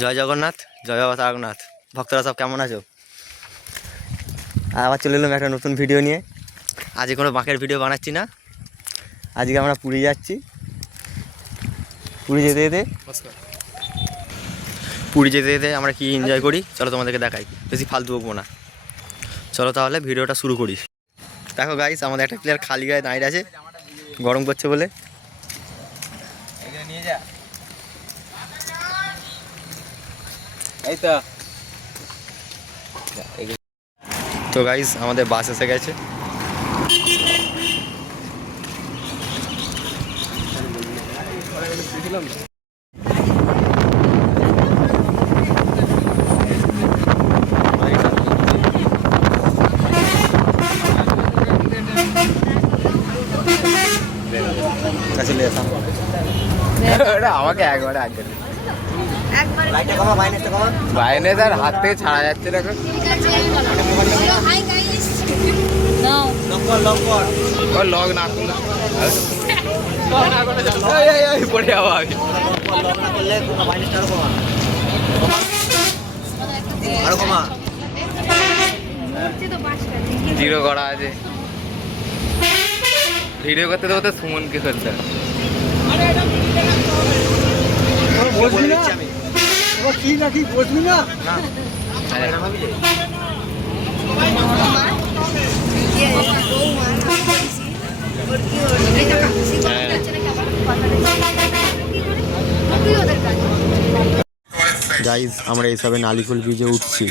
জয় জগন্নাথ, জয় বাবা তারকনাথ। ভক্তরা সব কেমন আছো? আবার চলে এলাম একটা নতুন ভিডিও নিয়ে। আজকে কোনো বাঁকের ভিডিও বানাচ্ছি না। আজকে আমরা পুরী যাচ্ছি। পুরী যেতে যেতে আমরা কি এনজয় করি চলো তোমাদেরকে দেখাই। বেশি ফালতু বকবো না, চলো তাহলে ভিডিওটা শুরু করি। দেখো গাইস, আমাদের একটা প্লেয়ার খালি গায়ে দাঁড়িয়ে আছে গরম করছে বলে। তো গাইস, আমাদের বাস এসে গেছে। আমাকে একবারে আগে বাইরে তার হাত থেকে ছাড়া যাচ্ছে না। লগ না পড়ে যাবো আমি। জিরো করা আছে, ভিডিও করতে দেবো তো সুমনকে ফেলতে হবে। গাইস, আমরা এইসবে নালিকুল ব্রিজে উঠছি।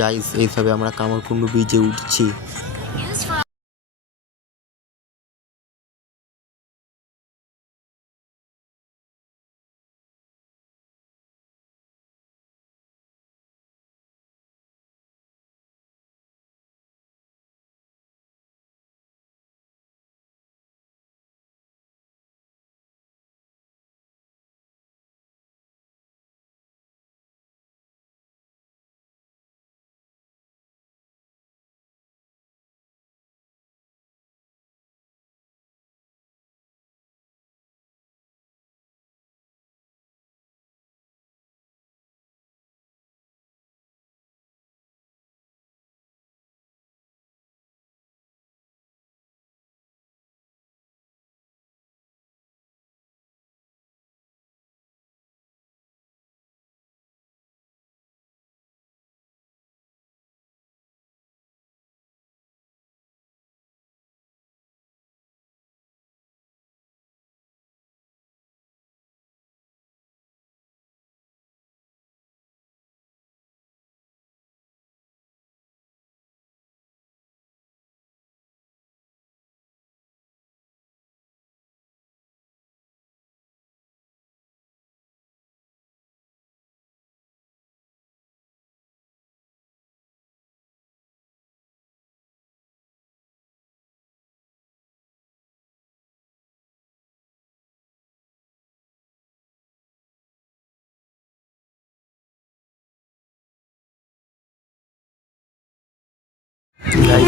গাইস, এইসবে আমরা কামারকুণ্ডু ব্রিজে উঠছি।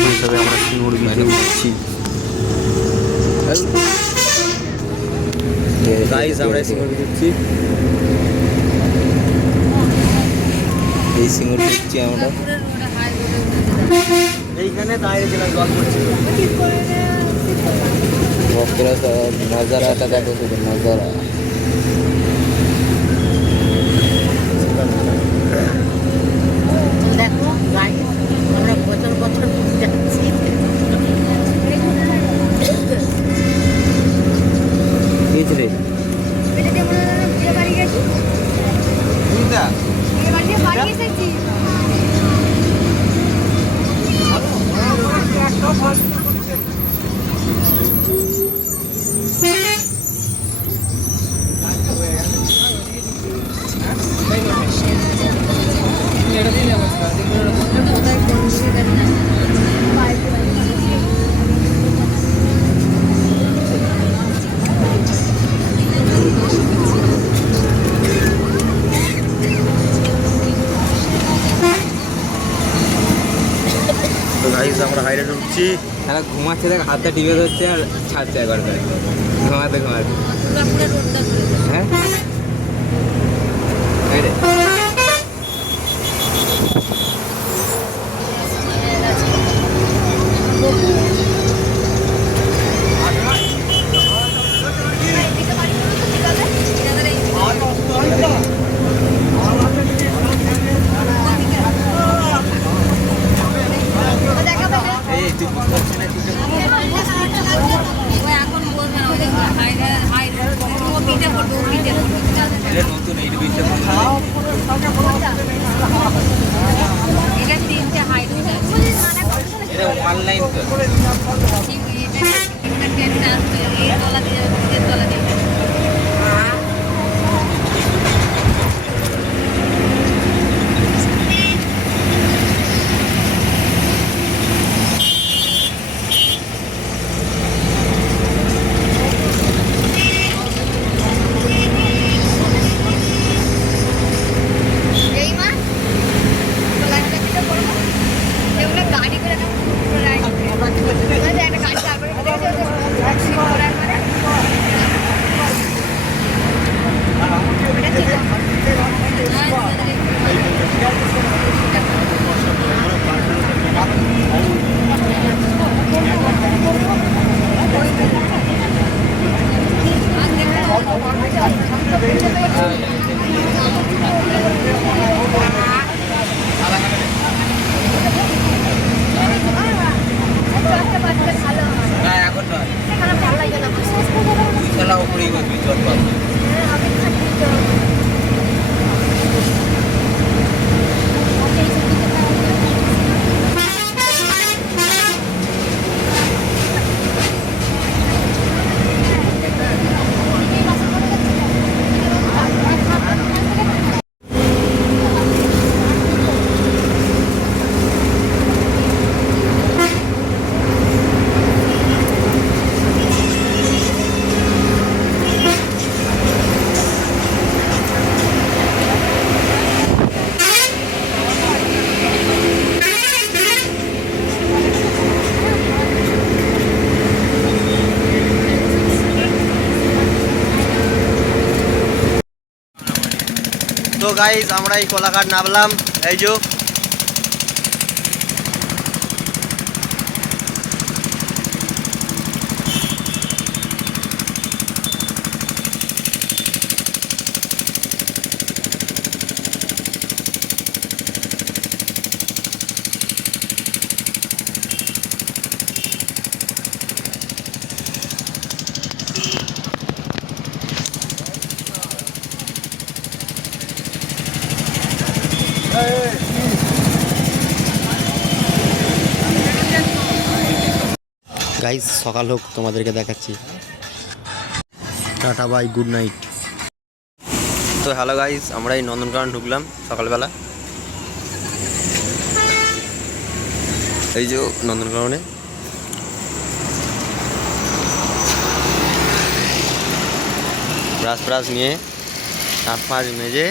নতুন হিসাবে আমরা সিঙ্গুর বিচে উঠছি। গাইস আমরা সিঙ্গুর বিচে উঠছি, এই সিঙ্গুর উঠছি আমরা। এইখানে দাঁড়িয়ে ছিলাম, জল পড়ছিল। ভক্তরা সব নজারাটা দেখো, শুধু নজারা। দেখো আমরা বছর বছর যাচ্ছি। রে এটাকে মনে হয় বিয়ে বাড়ি গেছি, বিয়ে বাড়ি দিয়ে বাড়ি এসেছি। তো গাইস আমরা হাইরে উঠছি। তারা ঘুমাচ্ছে, দেখ হাতটা টিপে ধরছে আর ছাড়ছে একবার করে ঘুমাতে ঘুমাতে। হ্যাঁ এই রে। এই তুই বুঝতে পারছিস না কিছু? এটা নতুন এই বিচে এটা অনলাইন তো। গাড়ি করে একটা গাড়ি তারপরে না এখন নয়, ভালো লাগে না। তুই খেলা উপরেই করবি চল পাবো। তো গাইস আমরা এই কোলাঘাট নামলাম, এই যে গাইস সকাল হোক তোমাদেরকে দেখাচ্ছি। Tata bye, good night. তো হ্যালো গাইস, আমরা এই নন্দনকানন ঢুকলাম সকালবেলা। এই যে নন্দনকাননে ব্রাশ ফ্রাশ নিয়ে হাত ফাঁস মেজে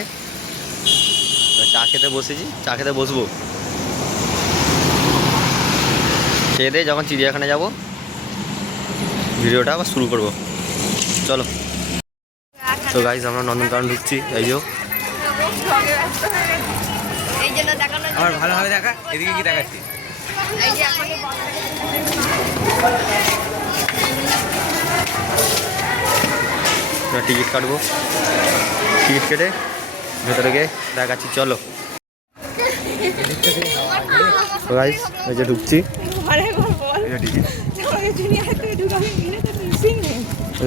চা খেতে বসেছি, চা খেতে বসবো। খেয়ে দিয়ে যখন চিড়িয়াখানা যাব ভিডিওটা আবার শুরু করব। চলো। তো গাইজ আমরা নন্দনকানন ঢুকছি। এই যে আমার ভালোভাবে দেখা, এদিকে কি দেখাচ্ছি? টিকিট কাটবো, টিকিট কেটে ভেতরে গিয়ে দেখাচ্ছি। চলো তো গাইজ এই যে ঢুকছি।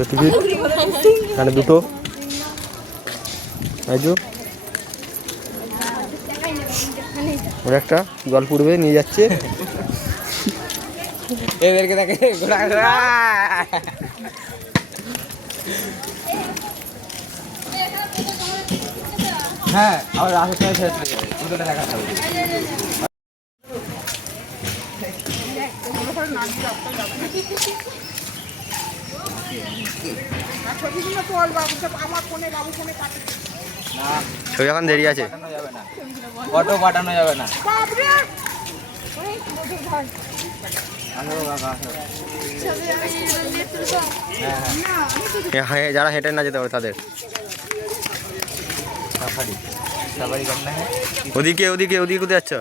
টিকিট এখানে দুটো ওর একটা জল পড়বে নিয়ে যাচ্ছে। এদেরকে দেখে ঘোরা ঘোরা। হ্যাঁ, আবার রাতের সময় শেষ হয়ে যাবে, দুটোটা দেখা যাবে। ছবি এখন দেরি আছে, অটো পাঠানো যাবে না। হ্যাঁ, যারা হেঁটে না যেতে পারে তাদের। সাফারি সাফারি করনা হ্যাঁ। ওদিকে ওদিকে ওদিকে কোথায় যাচ্ছ?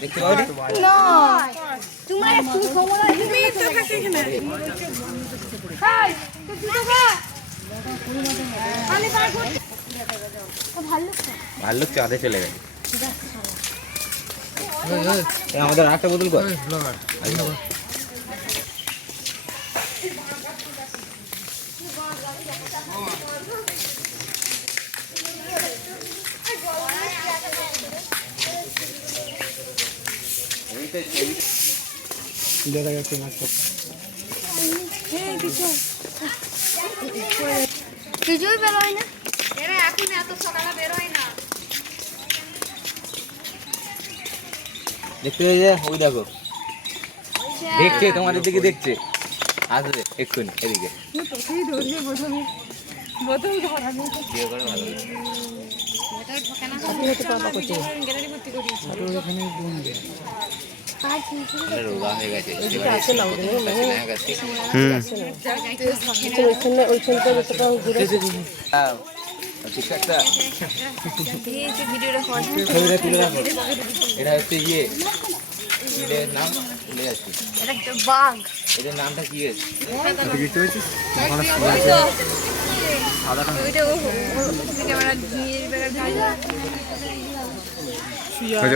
দেখতে পাবি ভাল্লুক চাঁদে চলে গেছে। আমাদের আরেকটা বোতল কর। দেখা যাচ্ছে মাছ কিছুই বেরোয় না, এরা এখন এত সকালে বেরোয় না। দেখতে পেয়ে যায়, ওই দেখো দেখছে, তোমাদের দিকে দেখছে, আসবে এক্ষুনি এদিকে। রোগা হয়ে গেছে। ঠিকঠাকটা ছবিটা তুলে রাখো। এটা হচ্ছে ইয়ে, এটার নাম ভুলে যাচ্ছি। বাঘ, এটার নামটা কি আছে?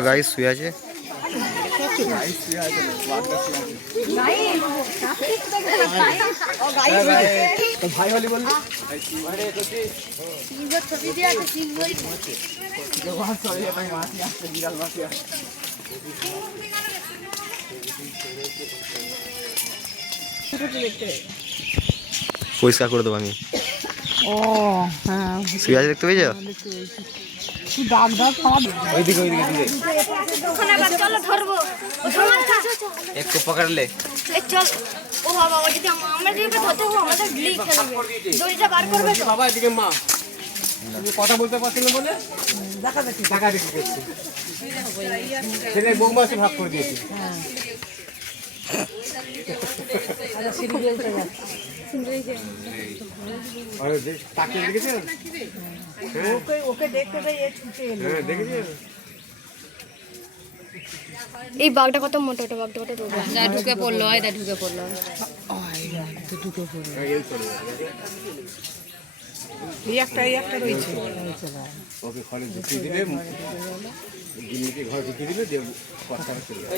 গাইস শুয়ে আছে। ভাই হলি বললি পরিষ্কার করে দেবো আমি। ও হ্যাঁ, শুয়ে আছে, দেখতে পেয়েছো? দাগ দাগ খাওয়া ওইদিকে ওইদিকে দিকে ওখানে আবার চলো ধরবো। ও সময় চল একটু পকড়লে এই চল। ও বাবা, ও যদি আমরা যদি ধরতে হবে আমাদের গ্লি খেলবে, দড়িটা বার করবে তো। বাবা এদিকে মা তুমি কথা বলতে পারছিল বলে দেখা দেখি করছি। সেটাই বৌমা এসে ভাগ করে দিয়েছি। তাকে দেখেছেন? ওকে দেখতে পেয়ে ছুটে এলো। হ্যাঁ দেখেছেন। এই বাঘটা কত মোটা, ওটা বাঘটা কত রোগা। যা ঢুকে পড়লো, হয় দা ঢুকে পড়লো। এই একটা রয়েছে। ওকে ঘরে ঢুকিয়ে দিলে, গিন্নিকে ঘরে ঢুকিয়ে দিলে যে কর্তারা চলে যাবে।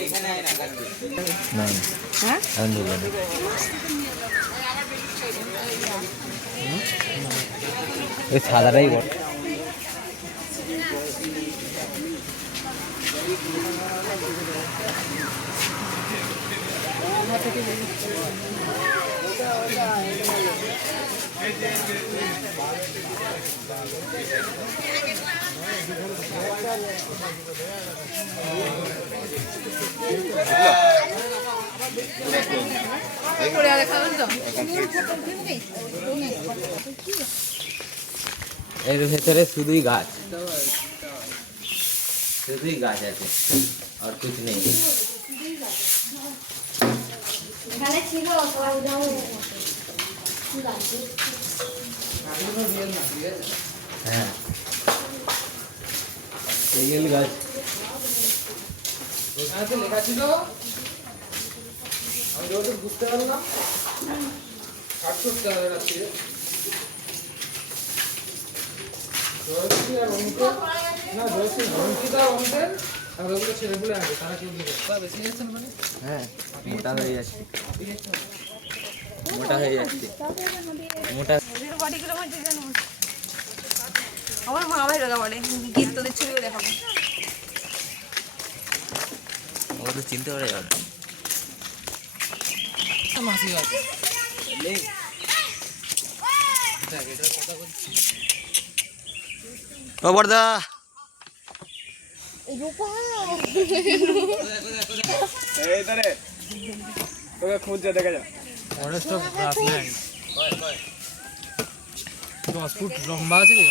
না হ্যাঁ, ওই সাদাটাই বল। এর ভেতরে শুধুই গাছ আছে আর কিছু নেই। এখানে ছিল হ্যাঁ রিয়েল গাছ। ওখানে তো লেখা ছিল, আমি যতটুকু বুঝতে পারলাম 68 টাকা রাত্রে জয়শ্রী আর অঙ্কের, না জয়শ্রী অঙ্কিতা আর অঙ্কের আর ওগুলো ছেলেগুলো আছে, তারা কেউ দেবে বেশি যাচ্ছে মানে। হ্যাঁ মোটা হয়ে যাচ্ছে, মোটা হয়ে যাচ্ছে, মোটা। আমার মা ভাই রোগা পড়ে গিয়ে তোদের ছবিও দেখাবো। ও তো চিনতে পারে যাবে। মাসি আছে ও বর্দা ফরেস্ট অফ গ্রাসল্যান্ড 10 ফুট লম্বা আছে রে।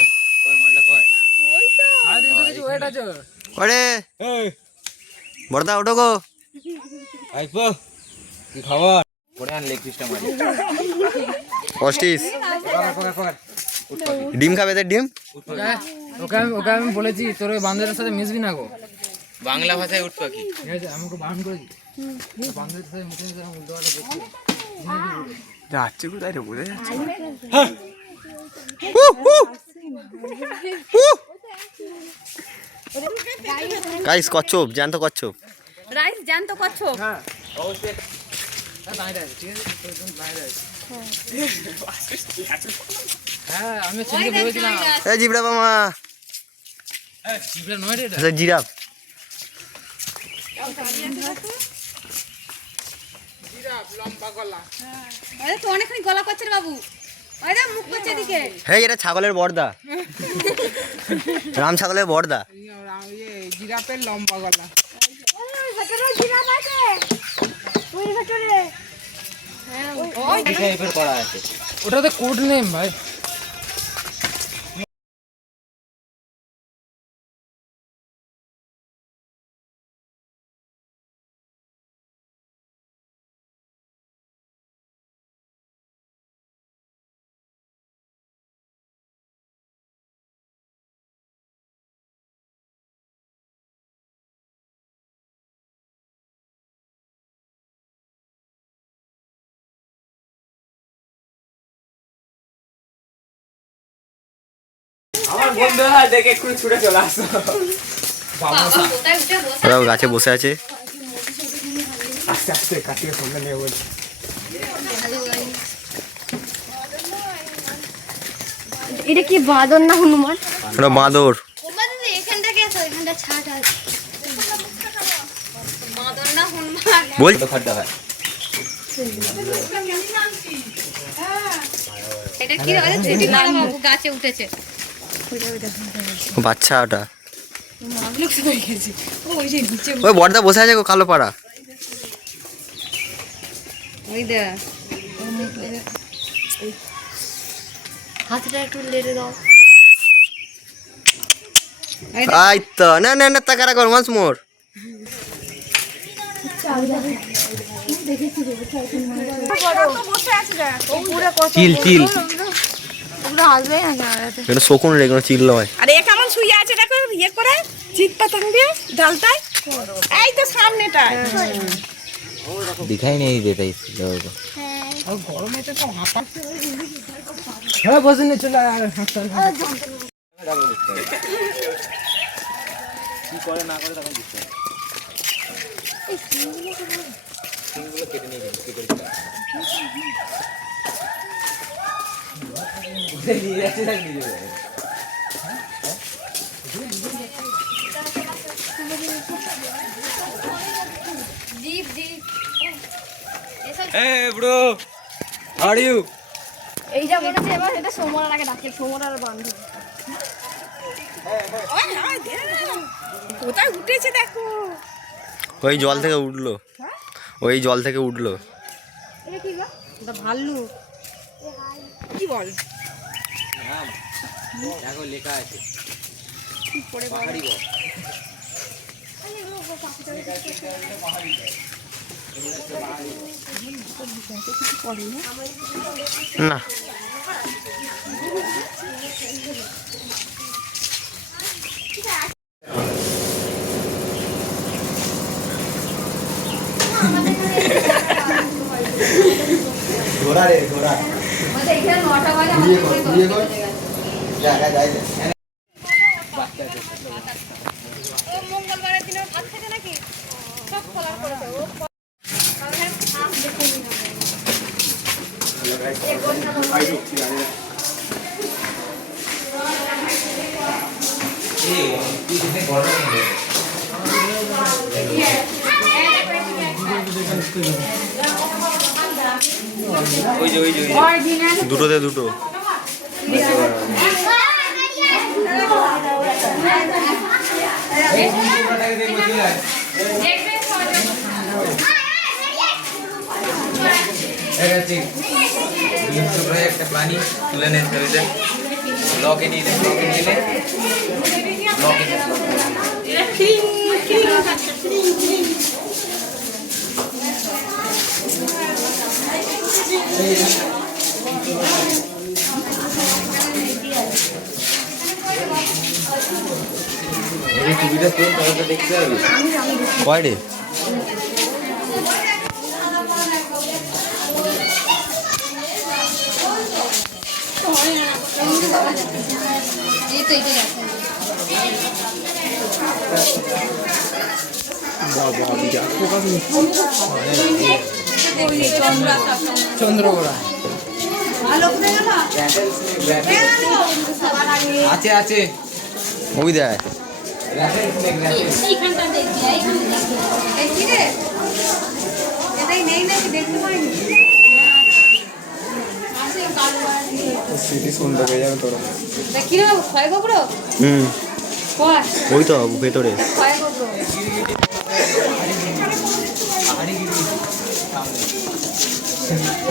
আর দিন তো কিছু ওয়েট আছে। ওরে বর্দা ওঠো গো। আইপো কি খবর? পড়ে আন লেগ পিসটা মারি। অস্টিস পকড় ডিম খাবে তো ডিম। ওকে আমি বলেছি তোর ওই বান্দরের সাথে মিশবি না গো। বাংলা ভাষায় উঠ পাখি, ঠিক আছে? আমাকে বারণ করেছি বান্দরের সাথে মিশে মিশে উল্টো পাল্টা দেখছি। যাচ্ছে কোথায় রে বলে গাইস কচ্ছপ জ্যান্ত কচ্ছপ। রাইস জান তো করছো? হ্যাঁ অবশ্যই। বাইরে আছে, ঠিক আছে? একদম বাইরে আছে। হ্যাঁ আমি চিনতে ভেবেছিলাম। এই জিবরা মামা, জিবরা নয় রে এটা। আচ্ছা জিরাফ। জিরাফ লম্বা গলা। আরে তো অনেকখানি গলা করছে রে বাবু। আরে মুখ করছে এদিকে। হ্যাঁ এটা ছাগলের বর্দা, রাম ছাগলের বর্দা। জিরাফের লম্বা গলা। ওটাতে কোড নেম ভাই। আমার বন্ধুরা দেখে একটু ছুটে চলে আসো। ওরাও গাছে বসে আছে। আস্তে আস্তে কাটিয়ে সামনে নিয়ে বলছি। এটা কি বাঁদর না হনুমান? ওরা বাঁদর। এখানটা গেছো, এখানটা ছাট আছে। বাঁদর না হনুমান। বল তো খাড্ডা হয়। এটা কি রে? ছেটি লাল বাবু গাছে উঠেছে। বাচ্চা ওটা। মাগলুক সবাই গেছে। ওই যে নিচে ওই বর্দা বসে আছে গো কালো পাড়া। ওই দে। হাতটা একটু লেড়ে দাও। আই তো না না না তাকারা কর once more। চিল চিল। পুরো আসবে না কেন? এটা শকুন রে কোনো চিল নয়। আরে এ কেমন শুয়ে আছে দেখো, ইয়ে করে চিৎ পাতাং দিয়ে ডালটায়। এই তো সামনেটা। दिखाई नहीं देता इस लोगों को। और गरम में तो हाथ है बस नहीं चला কি করে না করে তখন বুঝতে হবে। এই সিংগুলো কেটে নিয়ে যাবে কি করে উঠে নিয়ে যাচ্ছে না নিয়ে যাবে। Deep deep. Hey bro, how are you? এইটা বলেছে এবার এটা সোমবার আগে ডাকে, সোমবার আর বান্ধব। ওই নয়, দে না। কোথায় উঠেছে দেখো। ওই জল থেকে উঠলো, ওই জল থেকে উঠলো। এটা কি গো? ওটা ভাল্লুক। কি বল? দেখো লেখা আছে কি পড়ে বল? পাহাড়ি বল। না ঘোড়া রে ঘোড়া ও মঙ্গলবারের দিনে ভাত খেতে নাকি সব খোলা করেছে ও দুটোতে দুটো। একটা পানি তুলে নেন লকে নিলে সুবিধা তোর দেখতে হবে কয় রে? চন্দ্রগোড়া আছে আছে ওই দেয় হুম ওই তো ভেতরে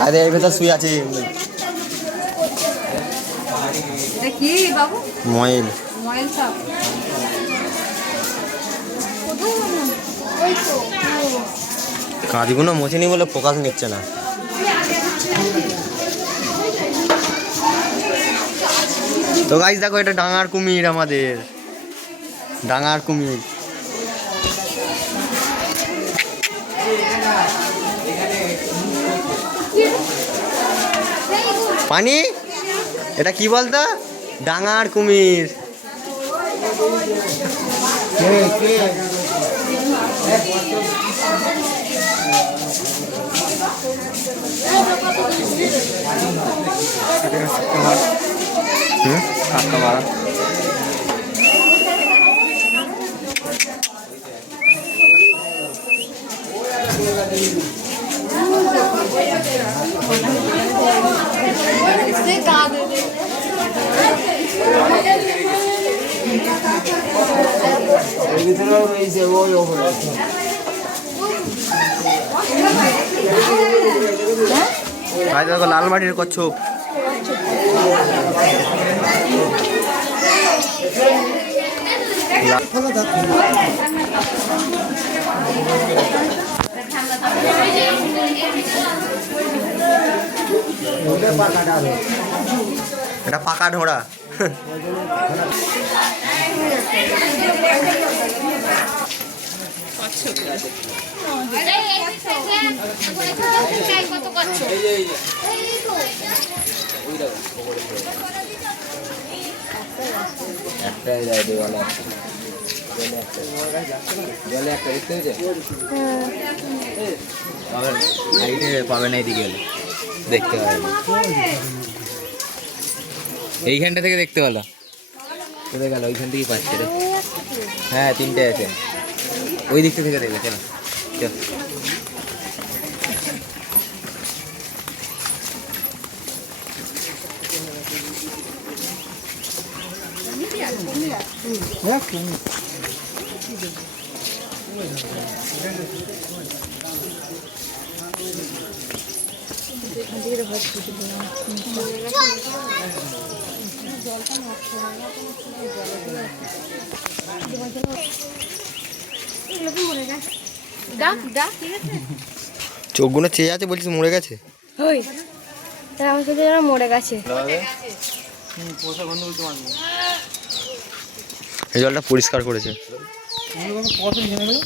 আরে এর ভেতর শুয়ে আছে কি বাবু? ময়েল। ময়েল সাপ। কাজগুলো মোছেনি বলে ফোকাস নিচ্ছে না। তো গাইস দেখো এটা ডাঙার কুমির, আমাদের ডাঙার কুমির। পানি এটা কি বলতো? ডাঙার কুমির। কাকা মারা দেখো লাল মাটির কচ্ছপ। এটা পাকা ঢোড়া। কত করছো একটাই যায় দেওয়ালে জলে একটা দেখতে হয়েছে পাবে না এদিকে দেখতে পাবে এইখানটা থেকে দেখতে পেলো কোথায় গেল? ওইখান থেকেই পাচ্ছে রে। হ্যাঁ তিনটে আছে, ওই দিকটা থেকে দেখবে। চলো চল দেখ তুমি এগুলো কি মরে গেছে ডাক ডাক ঠিক আছে চোখগুলো চেয়ে আছে বলছিস মরে গেছে। ওই তাই আমার সাথে যেন মরে গেছে এই জলটা পরিষ্কার করেছে। কত জেনে গেল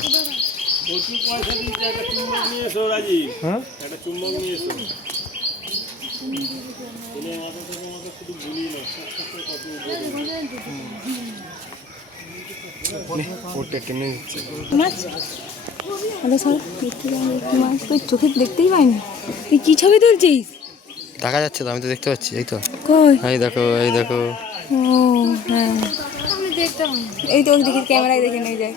হ্যাঁ চোখে দেখতেই পাইনি তুই কি ছবি তুলছিস দেখা যাচ্ছে তো, আমি তো দেখতে পাচ্ছি। এই তো, কই এই দেখো, এই দেখো। ও হ্যাঁ আমি দেখতাম এই তো দেখি ক্যামেরায় দেখে নিয়ে যায়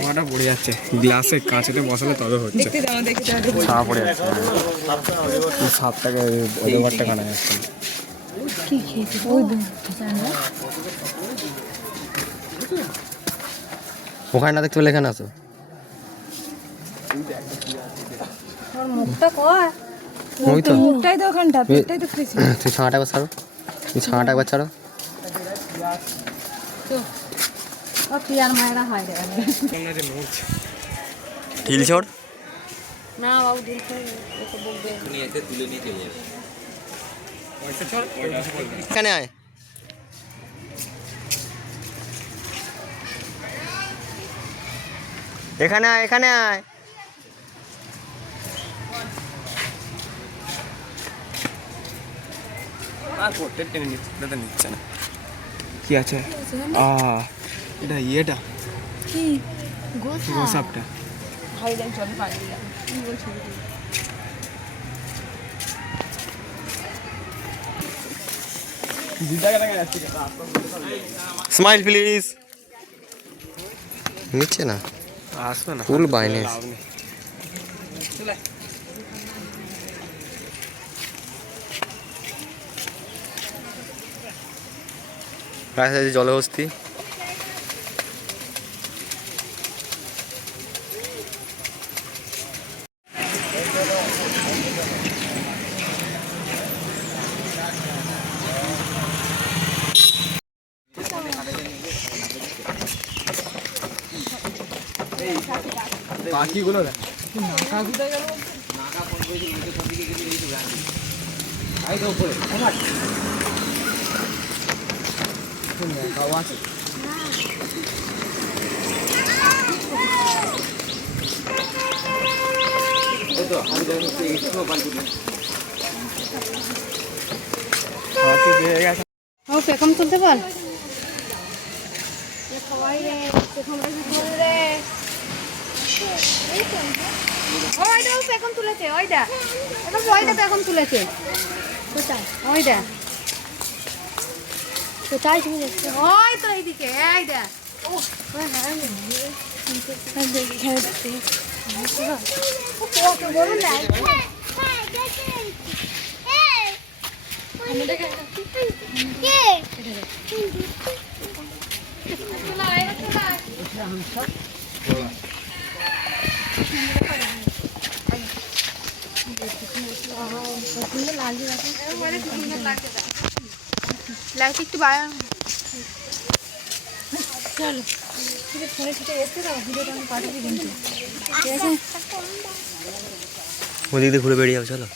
খাওয়াটা পড়ে যাচ্ছে গ্লাসে কাঁচেতে বসালে তবে হচ্ছে দেখতে দাও দেখতে দাও ছাড়া পড়ে যাচ্ছে সাপটাকে ওদেরটা কানা যাচ্ছে কি খেয়েছিস ওই ওখানে না দেখতে পেলে এখানে আসো। তোর মুখটা কর ওই তো, মুখটাই তো ওখানটা পেটটাই তো খেয়েছিস তুই ছানাটা একবার ছাড়ো, তুই ছানাটা একবার ছাড়ো। ও তুই আর মায়েরা হয় রে ঢিল ছড়। না বাবু দেখতে ওকে বলবে এখানে আয়। এখানে আয়, এখানে আয়। নিচ্ছে না কি আছে এটা ইয়েটা কি গোসাপটা ভাই দেখ জলে পানি দিলাম কি বলছিস স্মাইল প্লিজ। নিচ্ছে না, আসবে না ফুল বাইনে। রাস্তায় জলহস্তি। পাখিগুলো দেখ ও পেখম তুলতে পার সবাই রে সবাই রে ওইটা ও পেখম তুলেছে ওইটা এটা ওইটা পেখম তুলেছে কোথায় ওইটা কোথায় তুমি দেখছো ওই তো এইদিকে এইটা কত বড় লাইট লাইট একটু বাড়া চলো ফোনে ছুটে এসছে তো ভিডিওটা আমি পাঠিয়ে কিন্তু ঠিক আছে ওদিক দিয়ে ঘুরে বেরিয়ে যাও, চলো।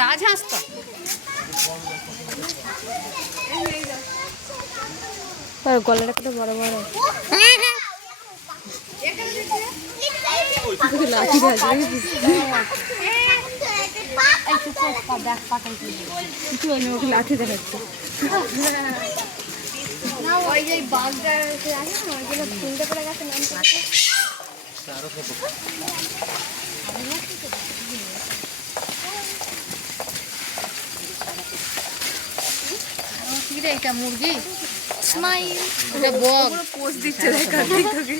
রাজহাঁস তো গলাটা কত বড় বড় লাঠি বাজে কিছু হয়নি ওকে লাঠি দেখাচ্ছে না ওই যে বাঘটা আছে না ওইগুলো চিনতে পড়ে গেছে নাম কি রে এটা মুরগি স্মাইল এটা বক পোস্ট দিচ্ছে দেখ কার্তিক তোকে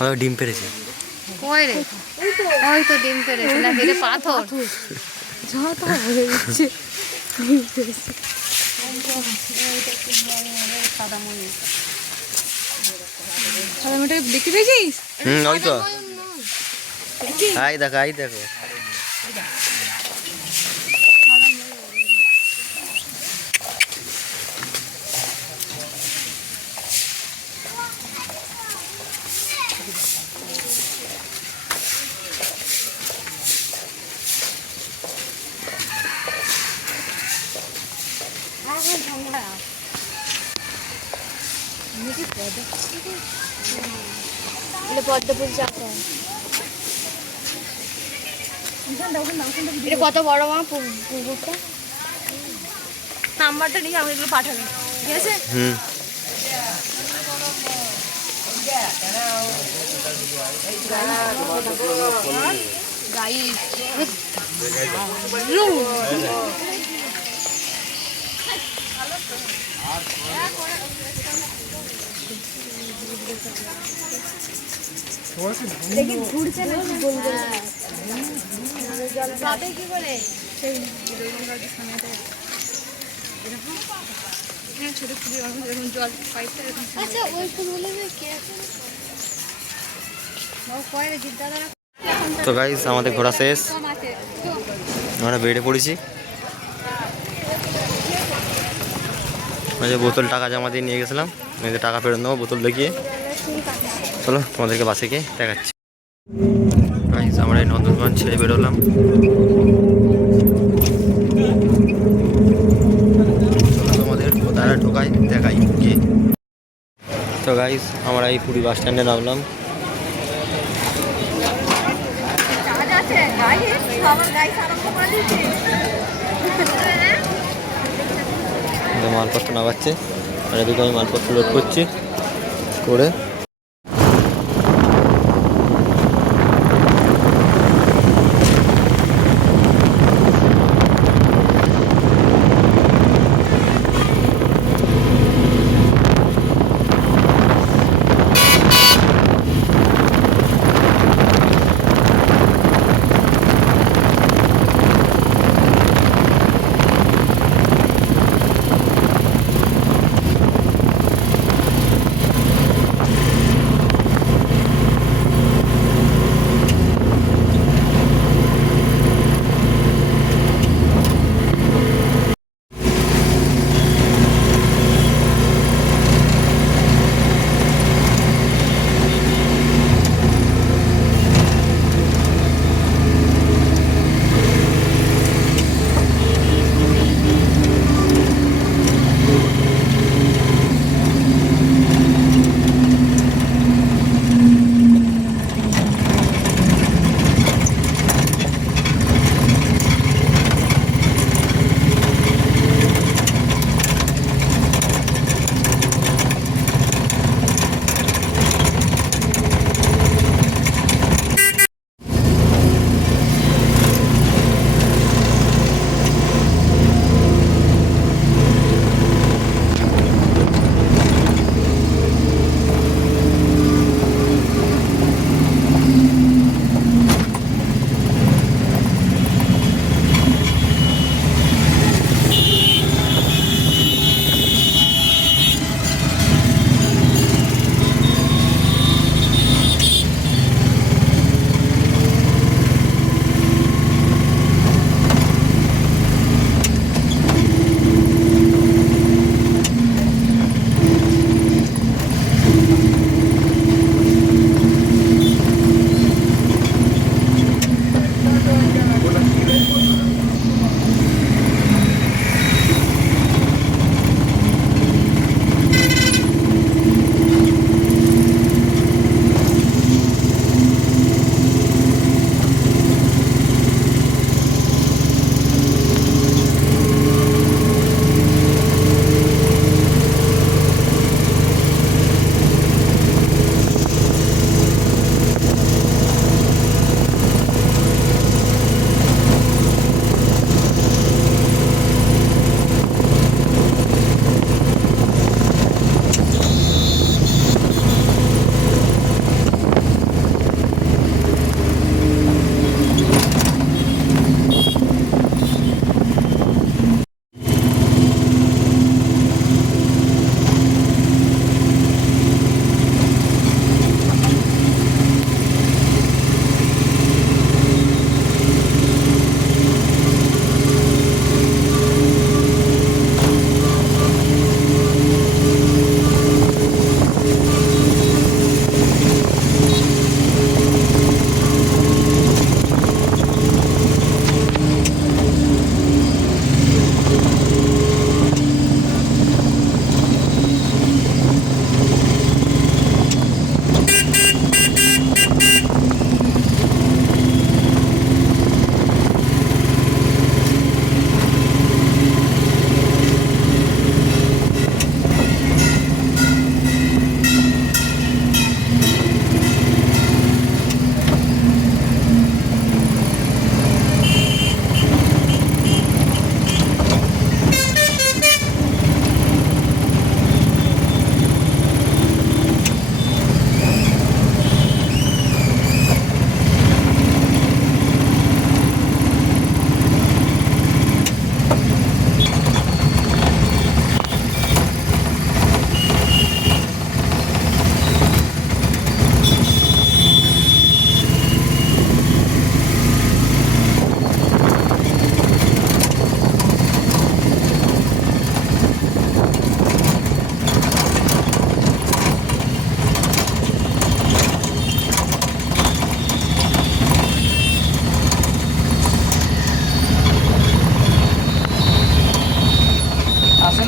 হয়তো ডিম পেরেছে। কই রে ওই তো ডিম পেরেছে না এটা পাথর যত হয়ে যাচ্ছে সাদা ময়ূর দেখতে পেয়েছিস? ওই তো আই দেখো পদ্ম ফুল চাষ হয়। এটা কত বড় মা পুকুরটা? নাম্বারটা নিয়ে আমি এগুলো পাঠাবি, ঠিক আছে? দেখি ঘুরছে না কি গোল গোল যাবে কি করে? আচ্ছা ওই ফুলগুলো কে আছে? তো গাইস আমাদের ঘোরা শেষ, আমরা বেডে পড়েছি। বোতল টাকা জমা দিয়ে নিয়ে গেছিলাম, মেয়েদের টাকা ফেরত নেবো বোতল দেখিয়ে। চলো তোমাদেরকে বাসে গিয়ে দেখাচ্ছি। গাইস আমরা এই নন্দনকানন ছেড়ে বেরোলাম। চলো তোমাদের কোথায় ঢোকাই দেখাই গিয়ে। তো গাইস আমরা এই পুরী বাস স্ট্যান্ডে নামলাম। মালপত্র নামাচ্ছে আর এদিকে আমি মালপত্র লোড করছি করে।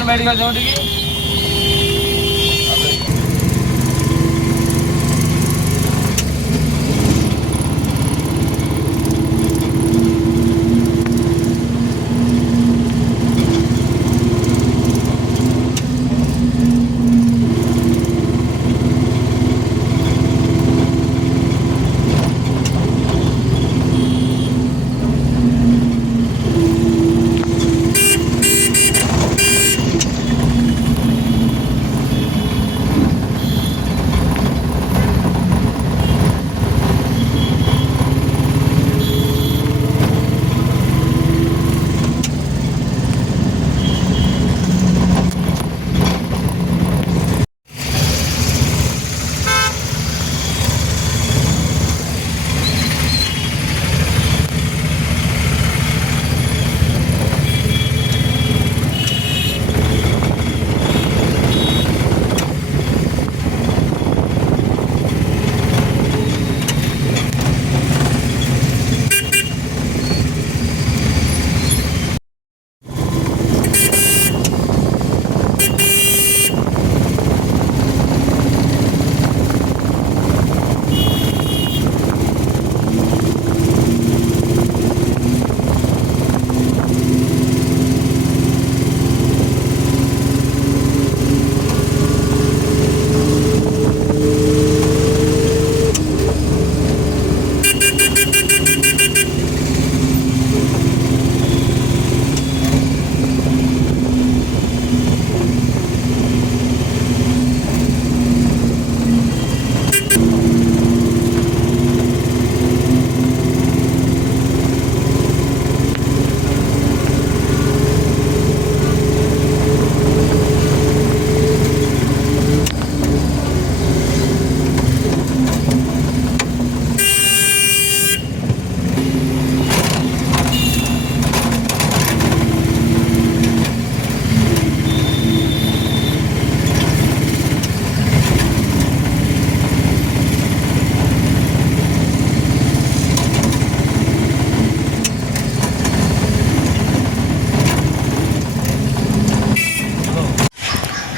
মেডিকেল যাবো দেখি।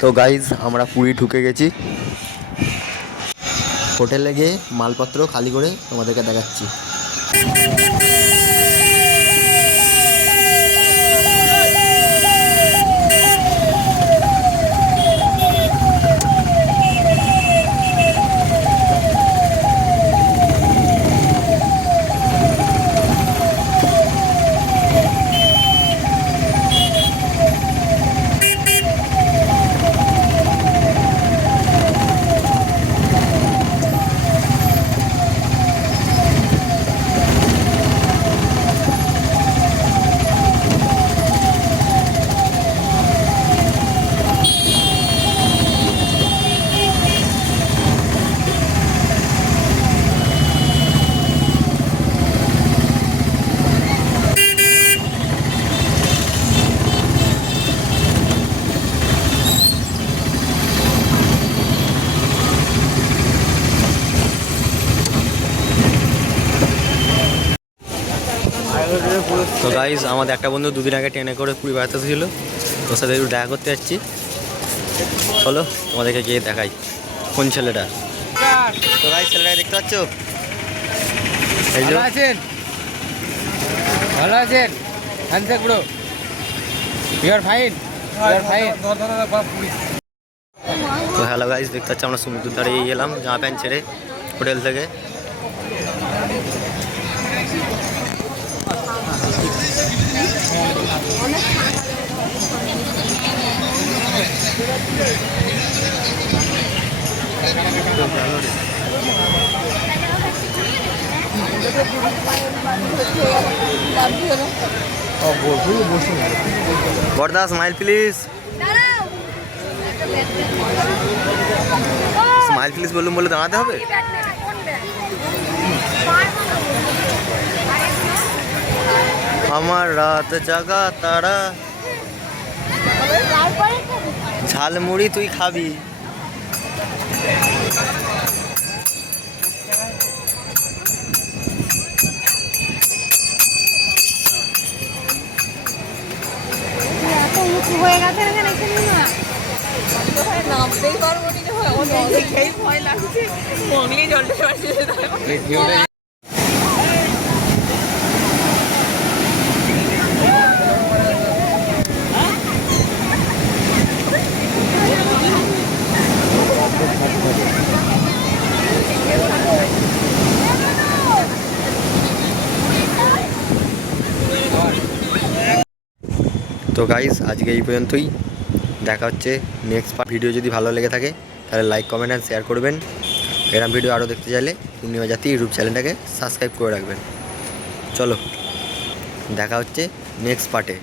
তো গাইজ আমরা পুরী ঢুকে গেছি, হোটেলে গিয়ে মালপত্র খালি করে তোমাদেরকে দেখাচ্ছি। তো গাইজ আমাদের একটা বন্ধু দুদিন আগে ট্রেনে করে পুরী বেড়াতে ছিল, ওর সাথে একটু দেখা করতে যাচ্ছি। চলো তোমাদেরকে গিয়ে দেখাই কোন ছেলেটা। তো গাইজ ছেলেটাকে দেখতে পাচ্ছ, এই যে। ভালো আছেন? ভালো আছেন? Handshake bro. You are fine, you are fine. তো হ্যালো গাইজ, দেখতে পাচ্ছি আমরা সমুদ্র ধারে এলাম জামা প্যান্ট ছেড়ে হোটেল থেকে। বড়দা স্মাইল প্লিজ, স্মাইল প্লিজ বলুন বলে দাঁড়াতে হবে। আমার রাত জাগা তারা, ঝালমুড়ি তুই খাবি। এত কিছু হয়ে গেছে এখানে এখানে না নামতেই পারবো না আমার দেখেই ভয় লাগছে মগলি জলটা তো গাইস আজকে এই পর্যন্তই, দেখা হচ্ছে নেক্সট ভিডিও। যদি ভালো লেগে থাকে তাহলে লাইক কমেন্ট আর শেয়ার করবেন। এরকম ভিডিও আরও দেখতে চাইলে পূর্ণিমা জাতি ইউটিউব চ্যানেলটাকে সাবস্ক্রাইব করে রাখবেন। চলো দেখা হচ্ছে নেক্সট পার্টে।